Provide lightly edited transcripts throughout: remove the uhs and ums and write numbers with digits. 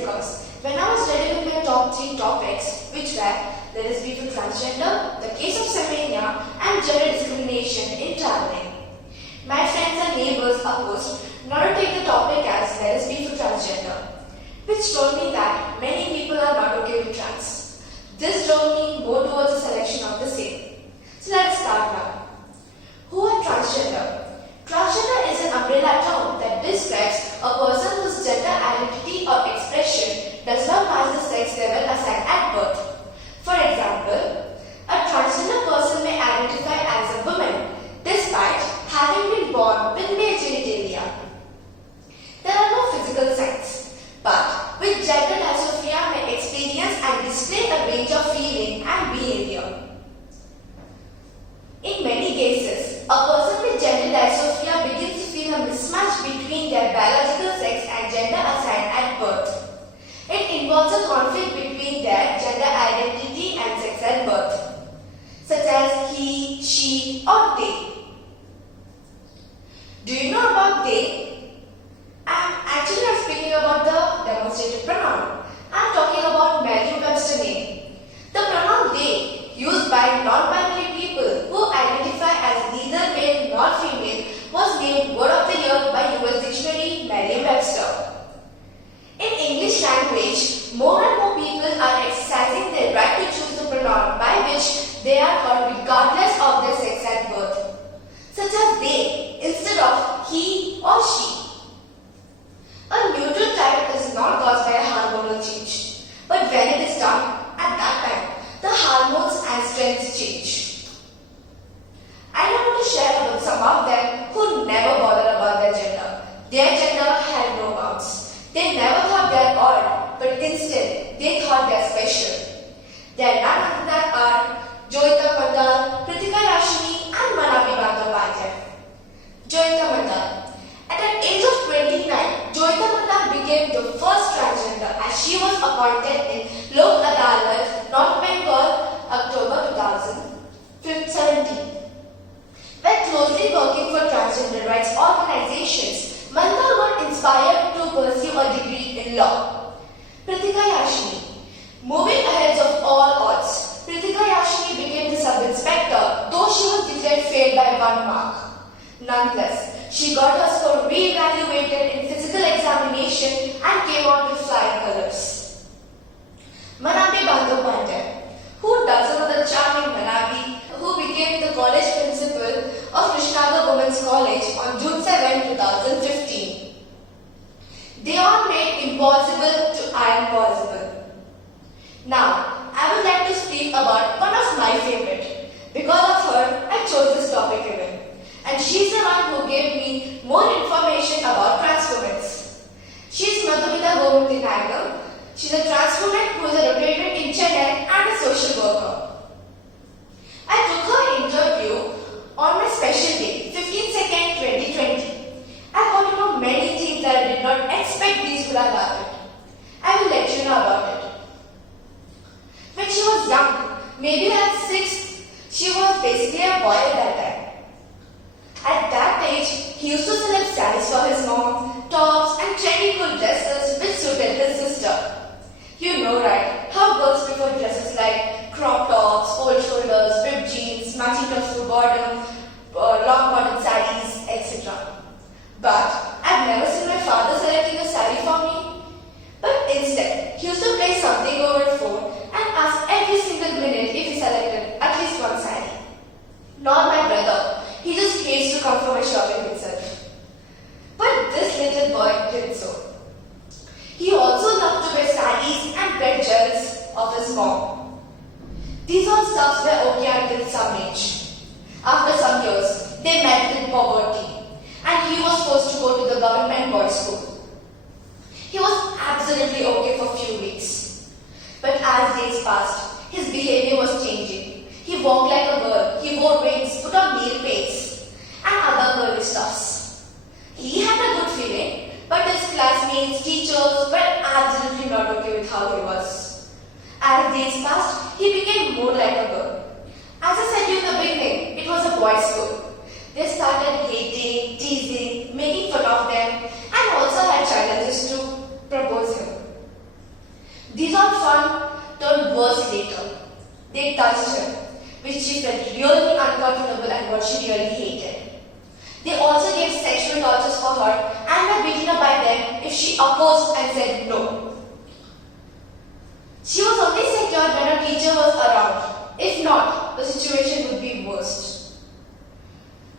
because when I was reading my top 3 topics, which were there is be for transgender, the case of semania, and gender discrimination in traveling, my friends and neighbors opposed not to take the topic as there is be for transgender, which told me that many people are not okay with trans. This drove me more towards the selection of the same. So let's start now. Who are transgender? Transgender is an umbrella term that describes a person whose gender identity or expression does not match the sex they were assigned at birth. For example, a transgender person may identify as a woman despite having been born with male genitalia. There are no physical signs, but with gender dysphoria may experience and display a range of feeling and behavior. In many cases, a person with gender dysphoria begins to feel a mismatch between their biological sex and gender assigned at birth. It involves a conflict between their gender identity and sex at birth, such as he, she, or they. Do you know about they? I'm speaking about the demonstrative pronoun. I'm talking about Merriam-Webster name. The pronoun they, used by non-binary people who identify as neither male nor female, was named Word of the Year by US Dictionary Merriam-Webster. In English language, more and more people are exercising their right to choose the pronoun by which they are called regardless of their sex at birth, such as they instead of he or she. A neutral type is not caused by a hormonal change, but when it is done, at that time, the hormones and strengths change. I want to share about some of them who never bothered about their gender. Their gender had no bounds. They never thought they are odd, but instead, they thought they are special. They are none other than are Joyita Mandal, Pritikas, and Manapi Bandhavadhyay. Joyita Mandal. At an age of 29, Joyita Mandal became the first transgender as she was appointed in Lok Adalat, North Bengal, October 2017. While closely working for transgender rights organizations, Mandal got inspired to pursue a degree in law. Pritikas. Moving ahead of all odds, Pritikas became the sub-inspector, though she was declared failed by 1 mark. Nonetheless, she got her score re-evaluated in physical examination and came out with flying colors. Manapi Bandhavadhyay. Who doesn't know the charming Manapi, who became the college principal of Krishnagiri Women's College on June 7, 2015. They all made impossible to possible. Now, I would like to speak about one of my favorite. Because of her, I chose this topic even. And she's the one who gave me more information about trans women. She's Madhumita Govindan Nagar. She's a trans woman who is a rotated in Chennai and a social worker. I took her interview on my special day, 15/2, 2020. I got to know many things that I did not expect these would have happened. I will let you know about it. When she was young, maybe at 6, she was basically a boy at that time. At that age, he used to select sarees for his mom, tops and trendy cool dresses which suited his sister. You know right, how girls prefer dresses like crop tops, old shoulders, ripped jeans, matching tops to bottom, long bottom sarees, etc. But I've never seen my father selecting a saree for me. But instead, he used to play something over the phone and ask every single minute if he selected at least one saree. Not my brother. He just hates to come for my shopping himself. But this little boy did so. He also loved to wear sarees and pet gels of his mom. These all stuffs were okay until some age. After some years, they met with poverty and he was forced to go to the government boys' school. He was absolutely okay for a few weeks. But as days passed, his behavior was changing. He walked like a girl, he wore rings, put on nail paints, and other girly stuffs. He had a good feeling, but his classmates, teachers were absolutely not okay with how he was. As days passed, he became more like a girl. As I said to you in the beginning, it was a boys' school. They started hating, teasing, making fun of them, and also had challenges to propose him. fun turned worse later. They touched her, which she felt really uncomfortable and what she really hated. They also gave sexual tortures for her and were beaten up by them if she opposed and said no. She was only secured when her teacher was around. If not, the situation would be worse.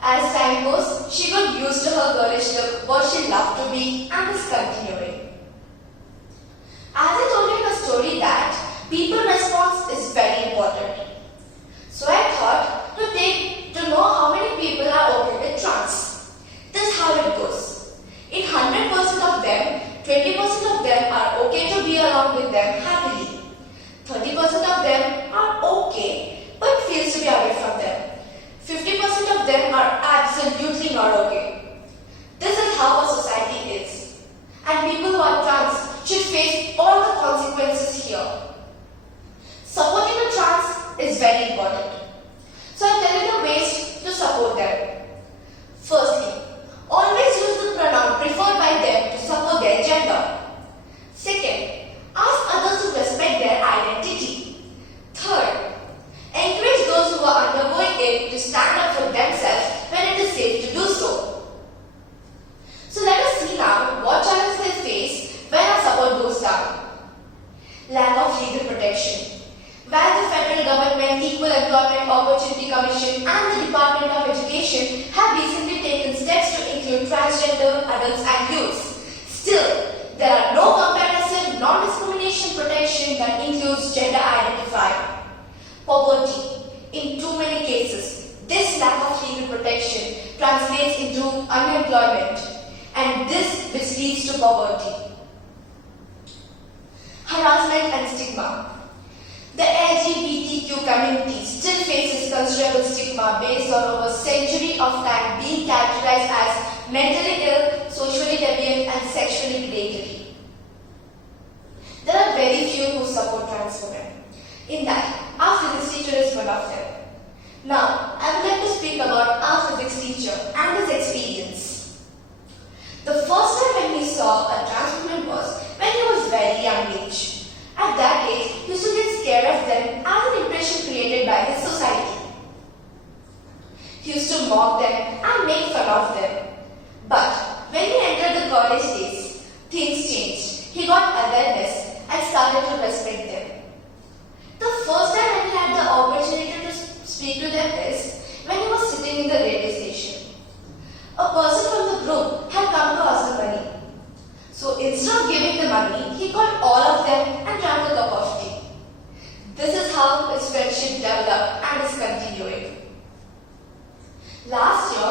As time goes, she got used to her girlish look, what she loved to be, and is continuing. As I told you in the story that people response is very important. So I thought to know how many people are okay with trans. This is how it goes. In 100% of them, 20% of them are okay to be along with them happily. 30% of them are okay but feels to be away from them. 50% of them are absolutely not okay. This is how our society is. And people who are trans should face all the consequences here. Supporting the trans is very important. So I'll tell you the ways to support them. Firstly, always use the pronoun preferred by them to support their gender. Second, ask others to respect their identity. Third, encourage those who are undergoing it to stand up for themselves when it is safe to do so. So let us see now what challenges they face when our support goes down. Lack of legal protection. While the federal government, Equal Employment Opportunity Commission and the Department of Education have recently taken steps to include transgender adults and youths, still there are no comprehensive non-discrimination protection that includes gender identified. Poverty. In too many cases, this lack of legal protection translates into unemployment, and this which leads to poverty. Harassment and stigma. The LGBTQ community still faces considerable stigma based on over a century of time being characterized as mentally ill, socially deviant, and sexually predatory. There are very few who support trans women. In that, our physics teacher is one of them. Now, I would like to speak about our physics teacher and his experience. The first time when he saw a trans woman was when he was very young age. At that age, he used to get scared of them as an impression created by his society. He used to mock them and make fun of them. But when he entered the college days, things changed. He got awareness and started to respect them. The first time when he had the opportunity to speak to them is when he was sitting in the railway station. A person from the group had come to ask the money. So instead of giving the money, he called all of them and drank a cup of tea. This is how his friendship developed and is continuing. Last year,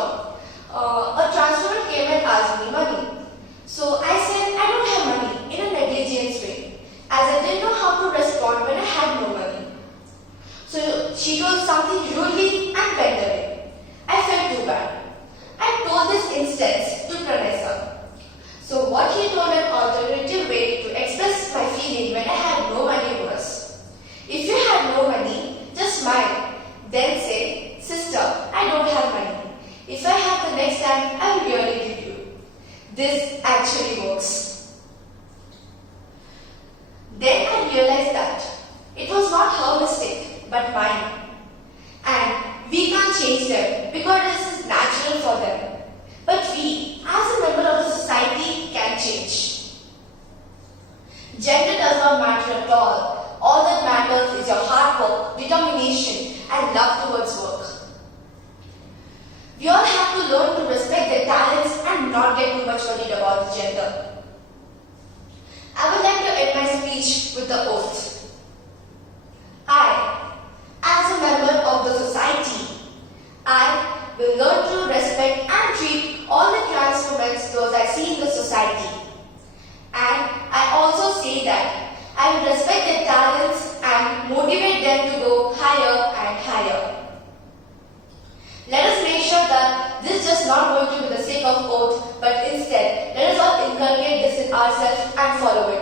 a trans woman came and asked me money. So I said I don't have money in a negligent way, as I didn't know how to respond when I had no money. So she told something rudely and went away. I felt too bad. I told this instance to Pranesa. So what he told an alternative way to express my feeling when I had no money was, if you had no money, just smile. Then say, sister, I don't have money. If I have the next time, I will really give you. This actually works. Then I realized that it was not her mistake, but mine. And we can't change them because this is natural for them. But we, as a member of the society, can change. Gender does not matter at all. All that matters is your hard work, determination, and love towards work. We all have to learn to respect their talents and not get too much worried about the gender. I would like to end my speech with the oath. I, as a member of the society, I will learn to respect and treat all the trans women those I see in the society. And I also say that I will respect their talents and motivate them to go higher and higher. Let us make sure that this is just not going to be the sake of oath, but instead, let us all inculcate this in ourselves and follow it.